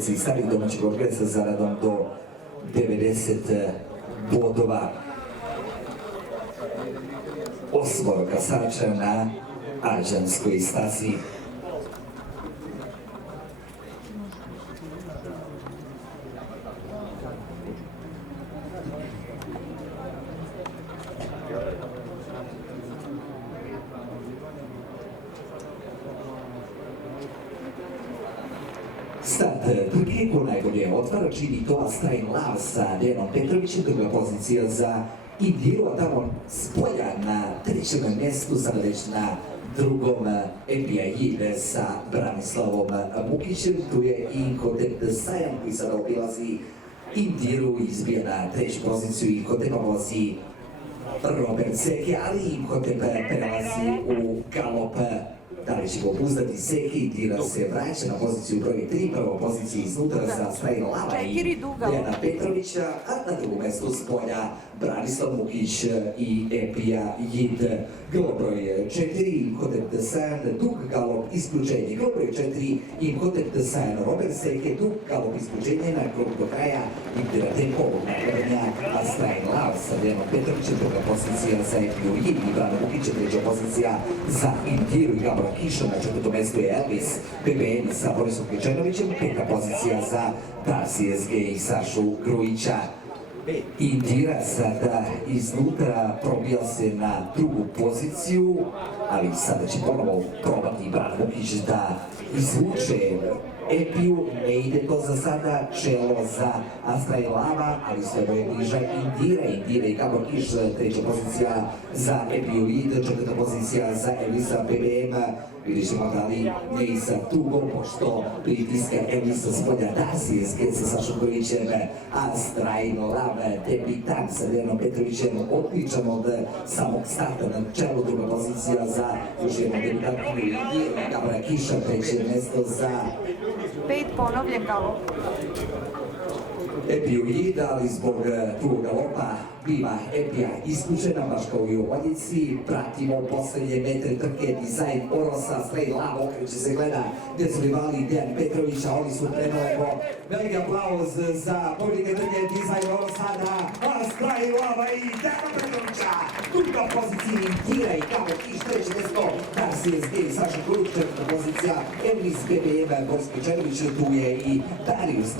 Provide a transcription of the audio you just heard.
borci starih domaćeg odbora sa zaradom do 90 bodova. Osmoro kasača na Ađanskoj stazi. Start trke ko najbolje otvara čini to Strain Love sa Dejanom Petrovićem, druga pozicija za Indiru, a tamo spolja na trećem mjestu, sada već na drugom Epija Jive sa Branislavom Mukićem. Tu je Inkotep Sajan koji sada obilazi Indiru, izbija na treću poziciju. Inkotepa vozi Robert Seke, ali Inkotep prelazi u galop. Da li će ga opuzdati Seke? Indira se vraća na poziciju broj 3, prvo pozicija iznutra za Strain Lava i Dejana Petrovića, a na drugom mjestu spolja Branislav Mukić i Epija Jid. Galop broj 4, Inkotep Sajan, dug galop isključenje. Galop broj 4, Inkotep Sajan, Robert Seke, dug galop isključenje na krug do kraja. Indira tempo nagradnja, a Strain Lava sa Dejanom Petrovićem, druga pozicija za Epiju Jid i Brana Mukića, treća pozicija za Indiru i Gabora Kiša, na četvrtom mjestu je Elvis PBN sa Borisom Kličanovićem, peta pozicija za Darcy SG i Sašu Grujića. Indira sada iznutra probija se na drugu poziciju, ali sada će ponovo probati Bran Mukić da izvuče Epiju, ne ide to za sada, čelo za Strain Lava, ali sve je bliža Indira i Gabor Kiš, treća pozicija za Epiju Jid, četvrta pozicija za Elvisa PBM. Vidjet ćemo da li ne i sa tugom, pošto pritiska Elvisa spolja Darcy SG sa Sašom Grujićem, a Strain Lava debitant sa Dejanom Petrovićem, odličan od samog starta na čelu, druga pozicija za još jednom debitantnu Indiru i Gabora Kiša, treće mjesto za 5 ponovljen galop. Epiju Jid, ali zbog drugog galopa biva Epija isključena, baš kao i u Valjici. Pratimo poslednje metre trke, dizajn Orosa, Strain Lava, okreće se gleda gdje su rivali Dejan Petrović, a oni su prenovo. Veliki aplauz za pobjednike trke, dizajn Orosa, a Strain Lava i Dejana Petrovića. Druga pozicija Indira i Gabor Kiš, treće mjesto Darcy SG i Saša Grujić, četvrta pozicija Elvis BBM, Boris Kličanović, tu je i Darius